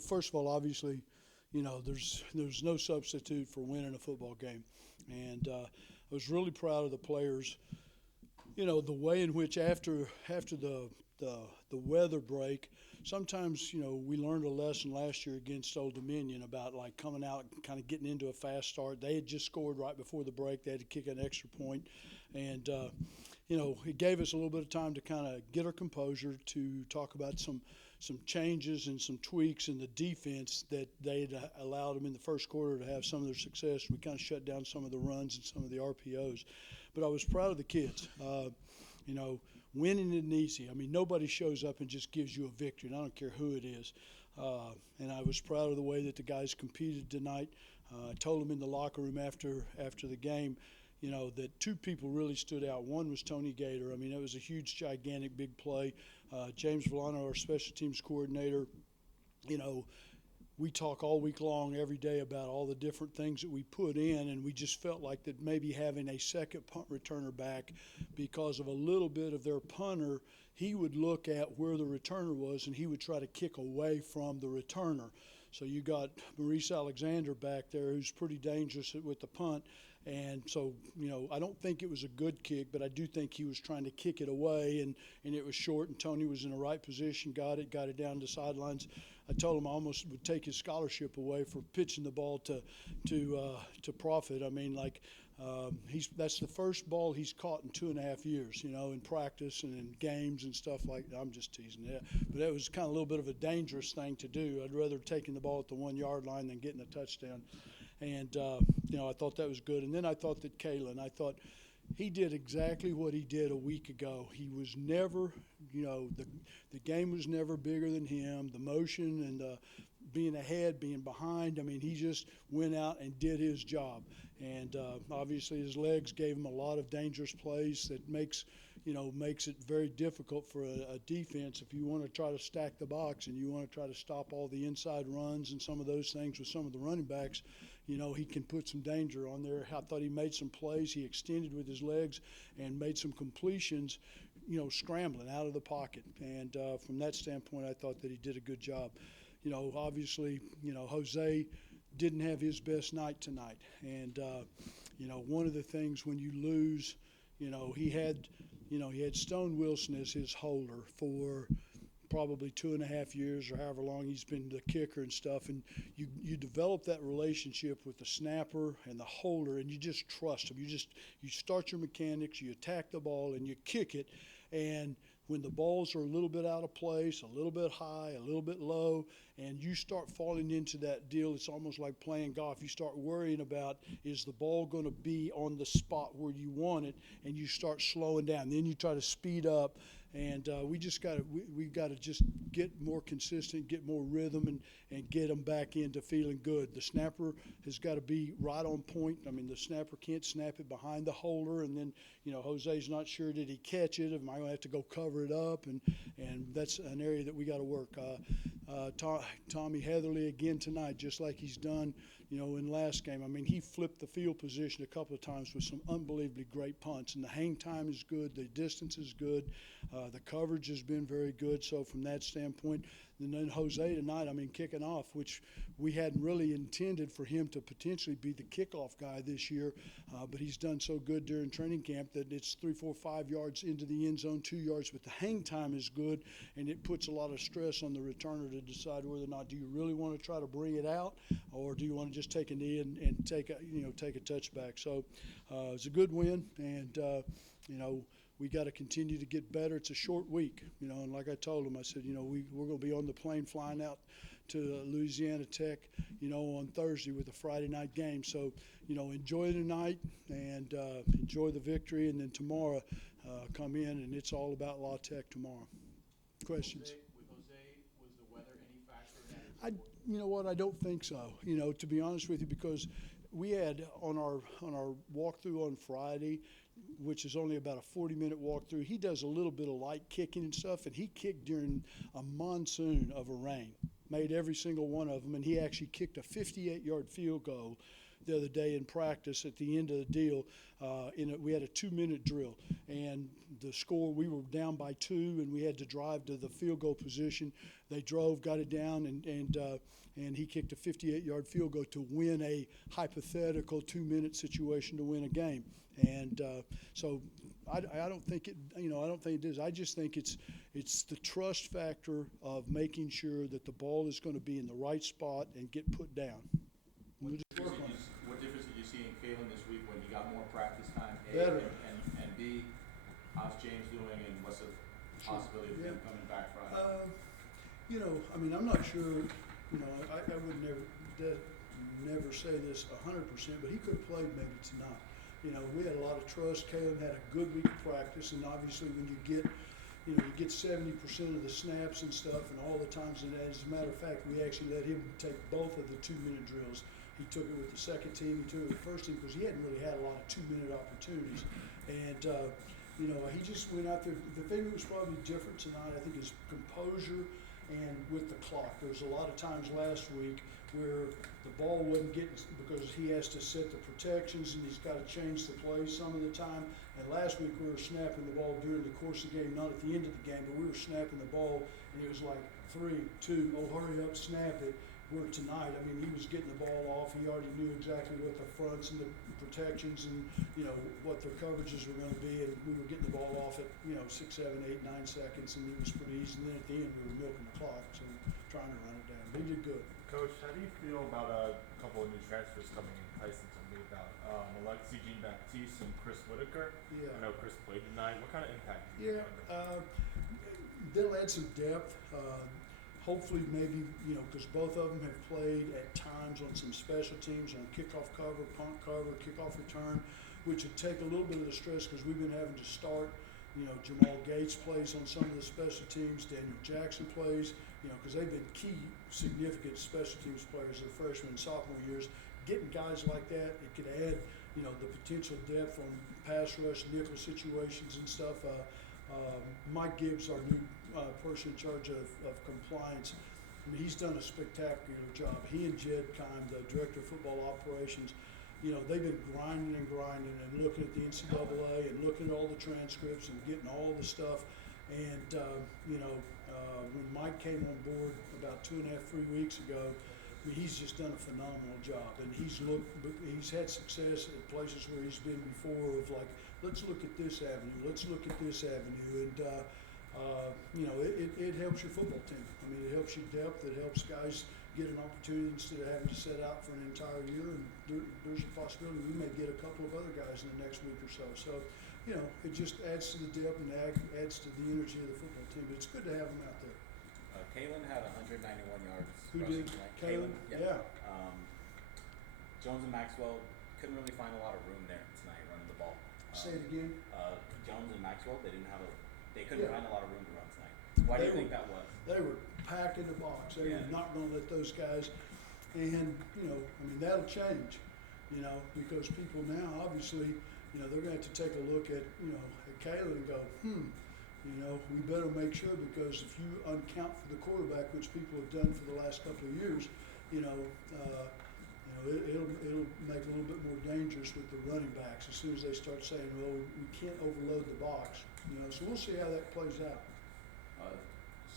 First of all, obviously, there's no substitute for winning a football game, and I was really proud of the players. The way in which after the weather break, sometimes we learned a lesson last year against Old Dominion about like coming out and kind of getting into a fast start. They had just scored right before the break. They had to kick an extra point, and it gave us a little bit of time to kind of get our composure, to talk about some changes and some tweaks in the defense that they had allowed them in the first quarter to have some of their success. We kind of shut down some of the runs and some of the RPOs. But I was proud of the kids. Winning isn't easy. I mean, nobody shows up and just gives you a victory, and I don't care who it is. And I was proud of the way that the guys competed tonight. I told them in the locker room after the game, that two people really stood out. One was Tony Gator. I mean, it was a huge, gigantic, big play. James Villano, our special teams coordinator, we talk all week long, every day, about all the different things that we put in, and we just felt like that maybe having a second punt returner back, because of a little bit of their punter, he would look at where the returner was, and he would try to kick away from the returner. So you got Maurice Alexander back there, who's pretty dangerous with the punt. And so, I don't think it was a good kick, but I do think he was trying to kick it away, and it was short, and Tony was in the right position, got it down the sidelines. I told him I almost would take his scholarship away for pitching the ball to Profit. I mean, that's the first ball he's caught in 2.5 years, in practice and in games and stuff like that. I'm just teasing that. But that was kind of a little bit of a dangerous thing to do. I'd rather taking the ball at the 1-yard line than getting a touchdown. And, I thought that was good. And then I thought that Kalen, he did exactly what he did a week ago. He was never, the game was never bigger than him. The motion and being ahead, being behind, he just went out and did his job. And obviously his legs gave him a lot of dangerous plays that makes it very difficult for a defense if you want to try to stack the box and you want to try to stop all the inside runs and some of those things with some of the running backs. He can put some danger on there. I thought he made some plays. He extended with his legs and made some completions, scrambling out of the pocket. And from that standpoint, I thought that he did a good job. Obviously, Jose didn't have his best night tonight. And, one of the things when you lose, he had Stone Wilson as his holder for probably 2.5 years or however long he's been the kicker and stuff, and you develop that relationship with the snapper and the holder, and you just trust him. You start your mechanics, you attack the ball, and you kick it, and when the balls are a little bit out of place, a little bit high, a little bit low, and you start falling into that deal, it's almost like playing golf. You start worrying about, is the ball going to be on the spot where you want it, and you start slowing down. Then you try to speed up, and we got to just get more consistent, get more rhythm, and get them back into feeling good. The snapper has got to be right on point. The snapper can't snap it behind the holder, and then Jose's not sure, did he catch it? Am I going to have to go cover it up? And that's an area that we got to work. Tommy Heatherly again tonight, just like he's done, in last game. He flipped the field position a couple of times with some unbelievably great punts, and the hang time is good, the distance is good, the coverage has been very good. So from that standpoint, and then Jose tonight, kicking off, which we hadn't really intended for him to potentially be the kickoff guy this year, but he's done so good during training camp that it's 3, 4, 5 yards into the end zone, 2 yards, but the hang time is good, and it puts a lot of stress on the returner to decide whether or not, do you really want to try to bring it out, or do you want to just take a knee and take a touchback. So it's a good win, and we got to continue to get better. It's a short week, and like I told him, I said, we're going to be on the plane flying out to Louisiana Tech, on Thursday with a Friday night game. So, enjoy tonight and enjoy the victory, and then tomorrow come in, and it's all about La Tech tomorrow. Questions? With Jose, was the weather any factor in that? You know what? I don't think so. To be honest with you, because we had on our walkthrough on Friday, which is only about a 40-minute walkthrough, he does a little bit of light kicking and stuff, and he kicked during a monsoon of a rain, made every single one of them, and he actually kicked a 58-yard field goal the other day in practice at the end of the deal. We had a 2-minute drill, and the score, we were down by 2, and we had to drive to the field goal position. They drove, got it down, and he kicked a 58-yard field goal to win a hypothetical 2-minute situation to win a game. And so I don't think it, I don't think it is. I just think it's the trust factor of making sure that the ball is going to be in the right spot and get put down. What difference did you see in Kalen this week when he got more practice time? A, Better. And B, how's James doing, and what's the possibility of him coming back Friday? I'm not sure. I would never say this 100%, but he could have played maybe tonight. We had a lot of trust. Kalen had a good week of practice, and obviously when you get 70% of the snaps and stuff, and all the times, and as a matter of fact, we actually let him take both of the 2-minute drills. He took it with the second team, he took it with the first team, because he hadn't really had a lot of 2-minute opportunities. And, he just went out there. The thing that was probably different tonight, I think, is composure and with the clock. There was a lot of times last week where the ball wasn't getting, because he has to set the protections and he's got to change the play some of the time. And last week we were snapping the ball during the course of the game, not at the end of the game, but we were snapping the ball, and it was like 3, 2, oh, hurry up, snap it. Where tonight, he was getting the ball off. He already knew exactly what the fronts and the protections and, what their coverages were going to be. And we were getting the ball off at, 6, 7, 8, 9 seconds, and it was pretty easy. And then at the end, we were milking the clock, so trying to run it down. But he did good. Coach, how do you feel about a couple of new transfers coming in? Tyson told me about Alexi Jean-Baptiste and Chris Whitaker. Yeah. I know Chris played tonight. What kind of impact do you think they'll add some depth. Hopefully, maybe, because both of them have played at times on some special teams, on kickoff cover, punt cover, kickoff return, which would take a little bit of the stress, because we've been having to start. Jamal Gates plays on some of the special teams. Daniel Jackson plays, because they've been key, significant special teams players their freshman and sophomore years. Getting guys like that, it could add, the potential depth on pass rush, nickel situations and stuff. Mike Gibbs, our new person in charge of compliance, he's done a spectacular job. He and Jed Kime, the director of football operations, they've been grinding and looking at the NCAA and looking at all the transcripts and getting all the stuff. And, when Mike came on board about 2.5, 3 weeks ago, he's just done a phenomenal job. And he's had success at places where he's been before of like, let's look at this avenue, let's look at this avenue. And, it helps your football team. It helps you depth. It helps guys get an opportunity instead of having to set out for an entire year. And there's a possibility we may get a couple of other guys in the next week or so. So, it just adds to the depth and adds to the energy of the football team. But it's good to have them out there. Kalen had 191 yards. Who rushing did? tonight. Kalen? Yeah. Jones and Maxwell couldn't really find a lot of room there tonight running the ball. Say it again. Jones and Maxwell, they couldn't Yeah. find a lot of room to run tonight. Why do you think that was? They were packing the box. They were not going to let those guys. And, that'll change, because people now, obviously, they're going to have to take a look at Kalen and go, we better make sure, because if you uncount for the quarterback, which people have done for the last couple of years, it'll make it a little bit more dangerous with the running backs as soon as they start saying, well, we can't overload the box. So we'll see how that plays out.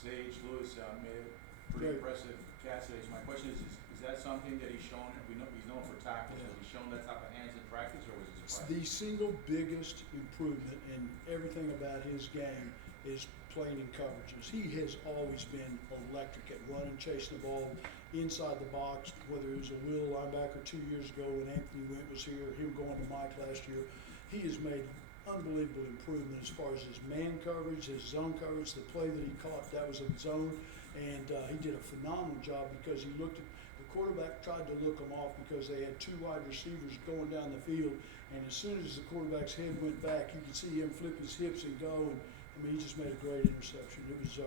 Sage Lewis made a pretty impressive catch today. So my question is that something that he's shown? We know he's known for tackles. Has he shown that type of hands in practice, or was it It's surprising? the single biggest improvement in everything about his game is playing in coverages. He has always been electric at running, chasing the ball inside the box, whether it was a Will linebacker 2 years ago when Anthony Went was here, him going to Mike last year. He has made unbelievable improvement as far as his man coverage, his zone coverage. The play that he caught, that was in zone, and he did a phenomenal job, because he looked at the quarterback, tried to look him off because they had 2 wide receivers going down the field, and as soon as the quarterback's head went back, you could see him flip his hips and go, and he just made a great interception. It was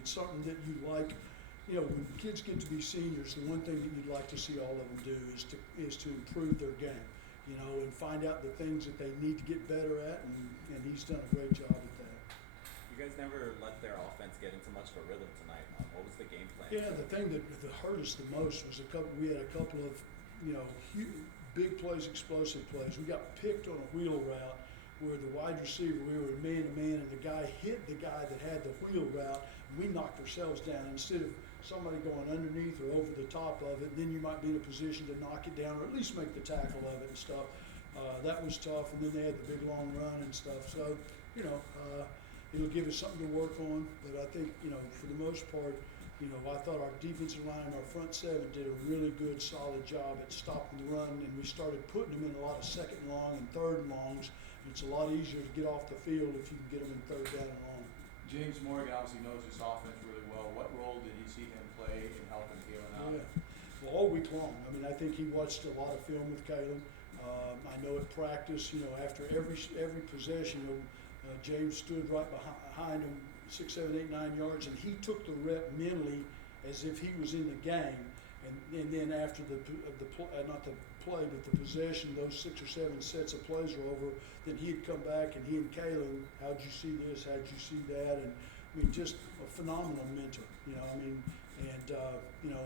it's something that you like. When kids get to be seniors, the one thing that you'd like to see all of them do is to improve their game. And find out the things that they need to get better at, and he's done a great job at that. You guys never let their offense get into much of a rhythm tonight. What was the game plan? Yeah, the thing that hurt us the most was we had a couple of big plays, explosive plays. We got picked on a wheel route where the wide receiver, we were man to man, and the guy hit the guy that had the wheel route, and we knocked ourselves down instead of somebody going underneath or over the top of it. And then you might be in a position to knock it down or at least make the tackle of it and stuff. That was tough, and then they had the big long run and stuff. So, it'll give us something to work on. But I think, for the most part, I thought our defensive line and our front seven did a really good, solid job at stopping the run, and we started putting them in a lot of second and long and third and longs. It's a lot easier to get off the field if you can get them in third down and long. James Morgan obviously knows this offense really well. What role did you see him play in helping Kalen out? Yeah. Well, all week long. I mean, I think he watched a lot of film with Kalen. I know at practice, after every possession, James stood right behind him, 6, 7, 8, 9 yards, and he took the rep mentally as if he was in the game. And then after not the play, but the possession, those 6 or 7 sets of plays are over, then he'd come back and he and Kalen, how'd you see this? How'd you see that? And just a phenomenal mentor,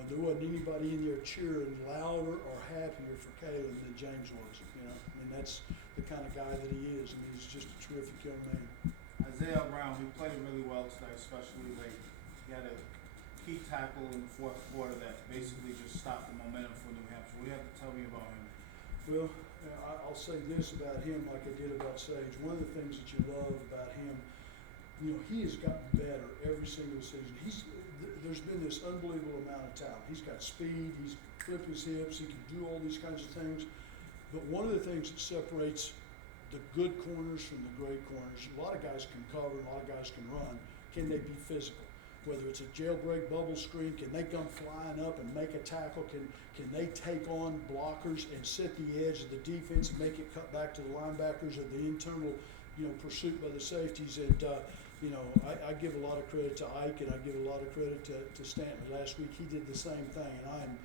there wasn't anybody in there cheering louder or happier for Kalen than James was, that's the kind of guy that he is. He's just a terrific young man. Isaiah Brown, he played really well tonight, especially late. He had a key tackle in the fourth quarter that basically just stopped the momentum for New Hampshire. What do you have to tell me about him? Well, I'll say this about him like I did about Sage. One of the things that you love about him, he has gotten better every single season. There's been this unbelievable amount of talent. He's got speed, he's flip his hips, he can do all these kinds of things. But one of the things that separates the good corners from the great corners, a lot of guys can cover, a lot of guys can run. Can they be physical? Whether it's a jailbreak bubble screen, can they come flying up and make a tackle? Can they take on blockers and set the edge of the defense and make it cut back to the linebackers or the internal, pursuit by the safeties? And I give a lot of credit to Ike, and I give a lot of credit to Stanton. Last week he did the same thing, and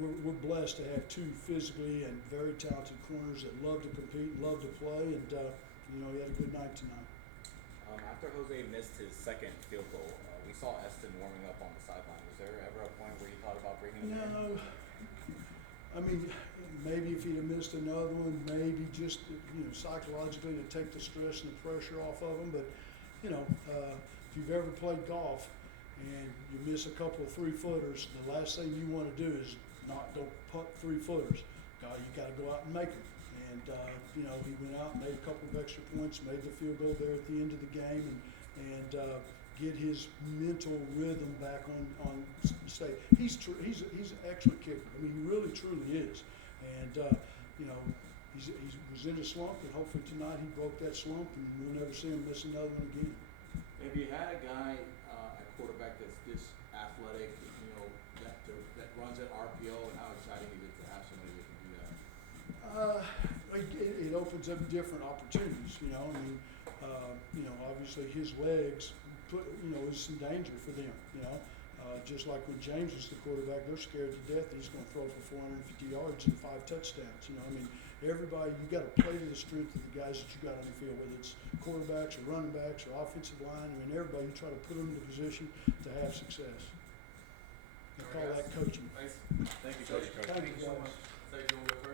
we're blessed to have 2 physically and very talented corners that love to compete, love to play, and he had a good night tonight. After Jose missed his second field goal, we saw Eston warming up on the sideline. Was there ever a point where you thought about bringing him in? No. I mean, maybe if he'd have missed another one, maybe just, psychologically to take the stress and the pressure off of him. But, if you've ever played golf and you miss a couple of 3-footers, the last thing you want to do is don't putt 3-footers. You got to go out and make them. And, he went out and made a couple of extra points, made the field goal there at the end of the game, and get his mental rhythm back on state. He's an excellent kicker. He really, truly is. And, he was in a slump, and hopefully tonight he broke that slump, and we'll never see him miss another one again. Have you had a guy at quarterback that's this athletic, that runs at RPO, and how exciting is it to have somebody that can do that? It opens up different opportunities, obviously his legs is some danger for them, just like when James was the quarterback, they're scared to death that he's going to throw for 450 yards and 5 touchdowns, everybody, you got to play to the strength of the guys that you got on the field, whether it's quarterbacks or running backs or offensive line, everybody, you try to put them in a position to have success. I call that coaching. Thank you, Coach. Thank you, guys. Say you want to go first?